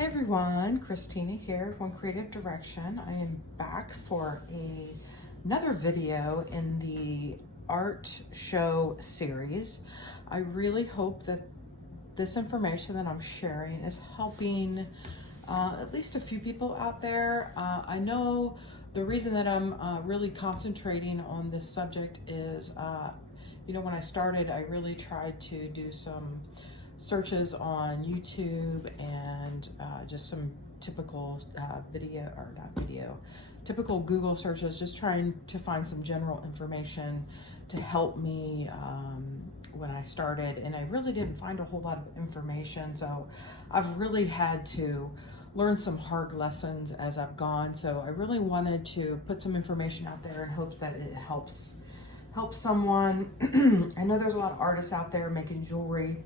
Hey everyone, Christina here, One Creative Direction. I am back for another video in the art show series. I really hope that this information that I'm sharing is helping at least a few people out there. I know the reason that I'm really concentrating on this subject is, when I started, I really tried to do some searches on YouTube and just some typical typical Google searches, just trying to find some general information to help me when I started. And I really didn't find a whole lot of information. So I've really had to learn some hard lessons as I've gone. So I really wanted to put some information out there in hopes that it helps someone. I know there's a lot of artists out there making jewelry.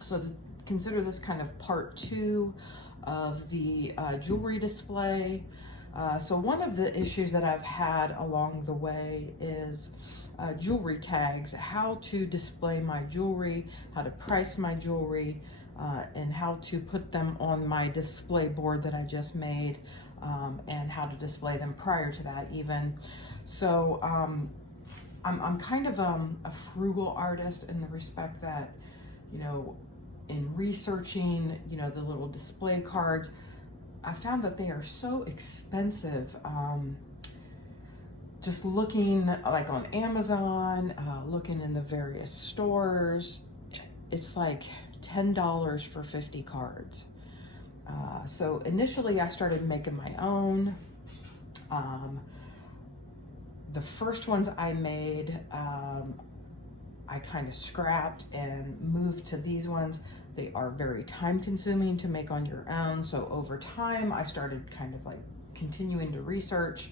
So consider this kind of part 2 of the jewelry display. So one of the issues that I've had along the way is jewelry tags, how to display my jewelry, how to price my jewelry, and how to put them on my display board that I just made, and how to display them prior to that even. So I'm kind of a frugal artist in the respect that, in researching, the little display cards, I found that they are so expensive. Just looking like on Amazon, looking in the various stores, it's like $10 for 50 cards. So initially I started making my own. The first ones I made, I kind of scrapped and moved to these ones. They are very time consuming to make on your own. So over time, I started kind of like continuing to research,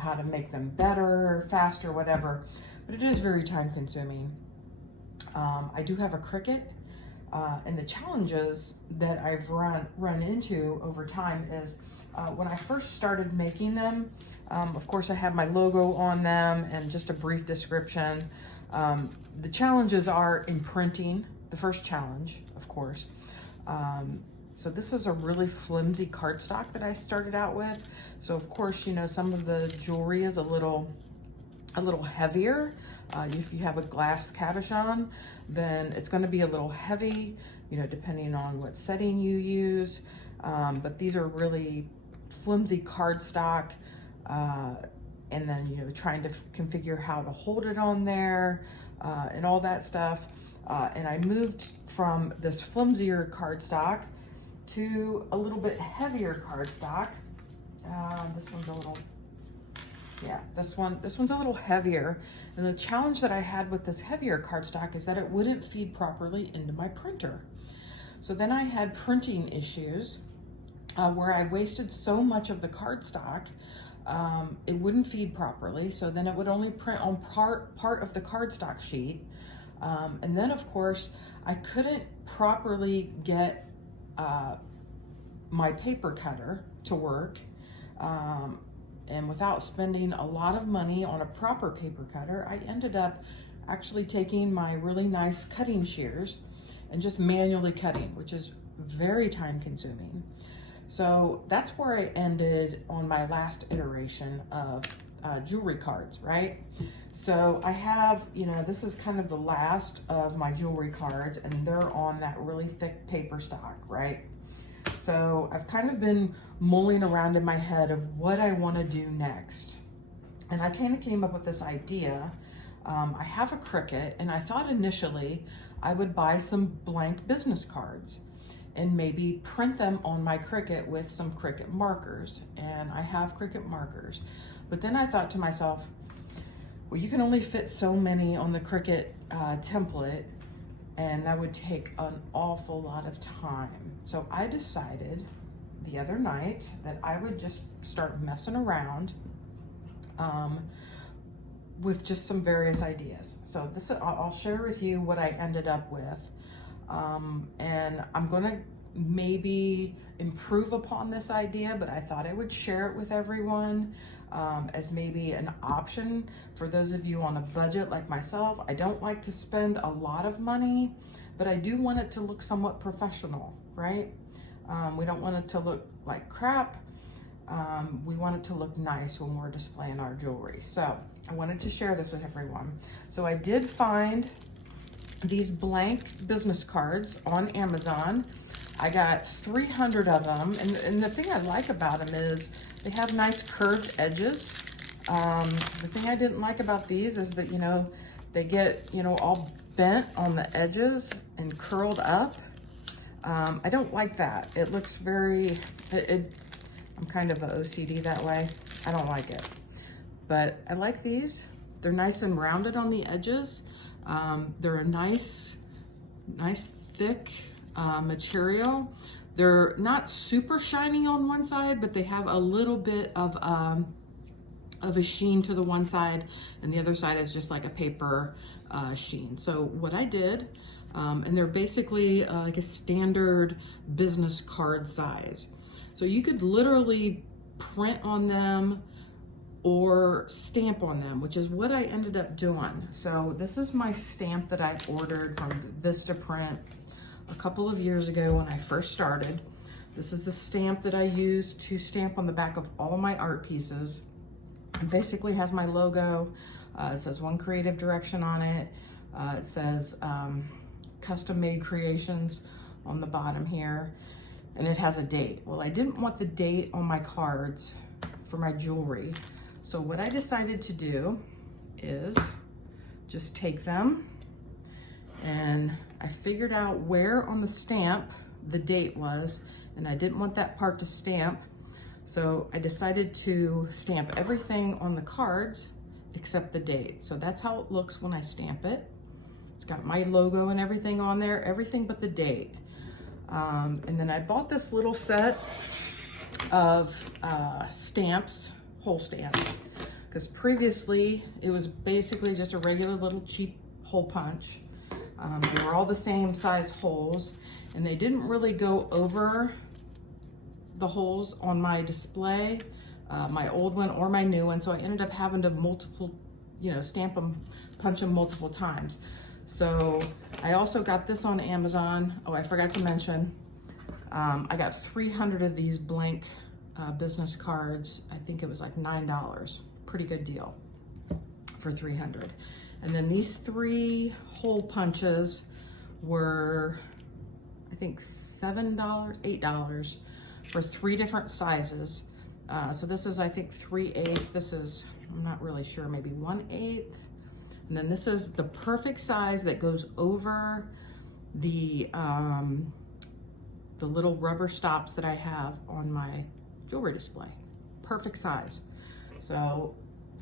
how to make them better, faster, whatever. But it is very time consuming. I do have a Cricut, and the challenges that I've run into over time is when I first started making them, of course I have my logo on them and just a brief description. The challenges are in printing, the first challenge, of course. So this is a really flimsy cardstock that I started out with. So of course, some of the jewelry is a little heavier. If you have a glass cabochon, then it's going to be a little heavy, depending on what setting you use. But these are really flimsy cardstock. And then, trying to configure how to hold it on there, and all that stuff. And I moved from this flimsier cardstock to a little bit heavier cardstock. This one's a little, this one's a little heavier. And the challenge that I had with this heavier cardstock is that it wouldn't feed properly into my printer. So then I had printing issues where I wasted so much of the cardstock. It wouldn't feed properly, so then it would only print on part of the cardstock sheet. And then of course, I couldn't properly get my paper cutter to work. And without spending a lot of money on a proper paper cutter, I ended up actually taking my really nice cutting shears and just manually cutting, which is very time consuming. So that's where I ended on my last iteration of jewelry cards, right? So I have, this is kind of the last of my jewelry cards, and they're on that really thick paper stock, right? So I've kind of been mulling around in my head of what I want to do next. And I kind of came up with this idea. I have a Cricut, and I thought initially I would buy some blank business cards and maybe print them on my Cricut with some Cricut markers. And I have Cricut markers. But then I thought to myself, well, you can only fit so many on the Cricut template, and that would take an awful lot of time. So I decided the other night that I would just start messing around with just some various ideas. So I'll share with you what I ended up with. And I'm gonna maybe improve upon this idea, but I thought I would share it with everyone as maybe an option for those of you on a budget like myself. I don't like to spend a lot of money, but I do want it to look somewhat professional, right? We don't want it to look like crap. We want it to look nice when we're displaying our jewelry. So I wanted to share this with everyone. So I did find these blank business cards on Amazon. I got 300 of them. And the thing I like about them is they have nice curved edges. The thing I didn't like about these is that, you know, they get, you know, all bent on the edges and curled up. I don't like that. It looks very, I'm kind of an OCD that way. I don't like it. But I like these. They're nice and rounded on the edges. They're a nice thick material. They're not super shiny on one side, but they have a little bit of a sheen to the one side, and the other side is just like a paper sheen. So what I did, and they're basically like a standard business card size. So you could literally print on them or stamp on them, which is what I ended up doing. So this is my stamp that I ordered from Vistaprint a couple of years ago when I first started. This is the stamp that I use to stamp on the back of all my art pieces. It basically has my logo. It says One Creative Direction on it. It says custom made creations on the bottom here. And it has a date. Well, I didn't want the date on my cards for my jewelry. So what I decided to do is just take them, and I figured out where on the stamp the date was, and I didn't want that part to stamp. So I decided to stamp everything on the cards except the date. So that's how it looks when I stamp it. It's got my logo and everything on there, everything but the date. And then I bought this little set of stamps, hole stamps, because previously it was basically just a regular little cheap hole punch. They were all the same size holes, and they didn't really go over the holes on my display, my old one or my new one. So I ended up having to stamp them, punch them multiple times. So I also got this on Amazon. Oh, I forgot to mention, I got 300 of these blank business cards. I think it was like $9. Pretty good deal for 300. And then these 3 hole punches were, I think $7, $8 for 3 different sizes. So this is, I think, 3/8. This is, I'm not really sure, maybe 1/8. And then this is the perfect size that goes over the little rubber stops that I have on my jewelry display. Perfect size. So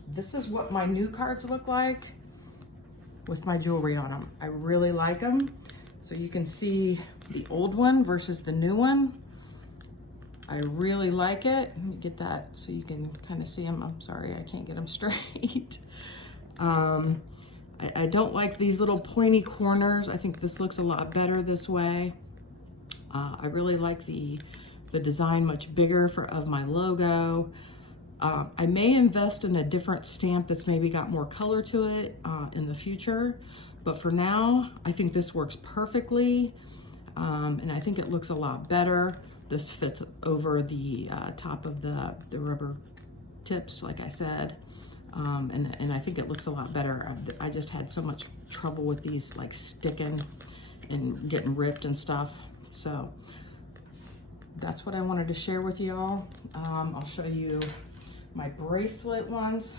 this is what my new cards look like with my jewelry on them. I really like them. So you can see the old one versus the new one. I really like it. Let me get that so you can kind of see them. I'm sorry, I can't get them straight. I don't like these little pointy corners. I think this looks a lot better this way. I really like the design much bigger of my logo. I may invest in a different stamp that's maybe got more color to it in the future. But for now, I think this works perfectly. And I think it looks a lot better. This fits over the top of the rubber tips, like I said. And I think it looks a lot better. I just had so much trouble with these like sticking and getting ripped and stuff. So that's what I wanted to share with y'all. I'll show you my bracelet ones.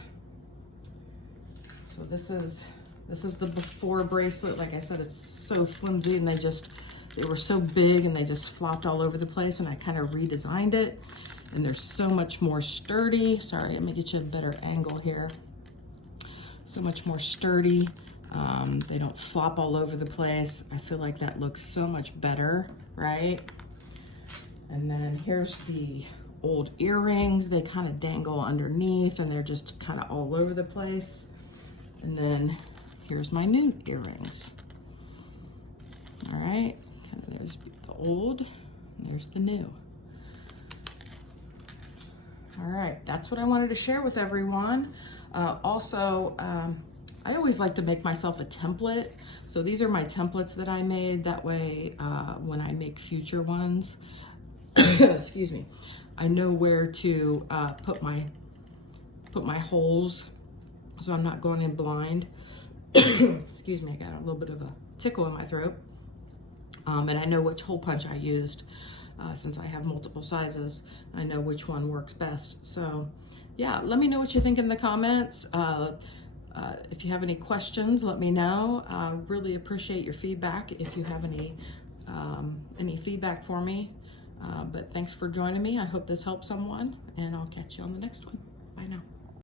So this is the before bracelet. Like I said, it's so flimsy, and they were so big and they just flopped all over the place, and I kind of redesigned it, and they're so much more sturdy. Sorry, let me get you a better angle here. So much more sturdy. They don't flop all over the place. I feel like that looks so much better, right? And then here's the old earrings. They kind of dangle underneath, and they're just kind of all over the place. And then here's my new earrings. All right, there's the old, and there's the new. All right, that's what I wanted to share with everyone. Also, I always like to make myself a template. So these are my templates that I made. That way, when I make future ones, excuse me, I know where to put my holes, so I'm not going in blind. Excuse me, I got a little bit of a tickle in my throat. And I know which hole punch I used, since I have multiple sizes. I know which one works best. So yeah, let me know what you think in the comments. If you have any questions, let me know. Really appreciate your feedback if you have any feedback for me. But thanks for joining me. I hope this helps someone, and I'll catch you on the next one. Bye now.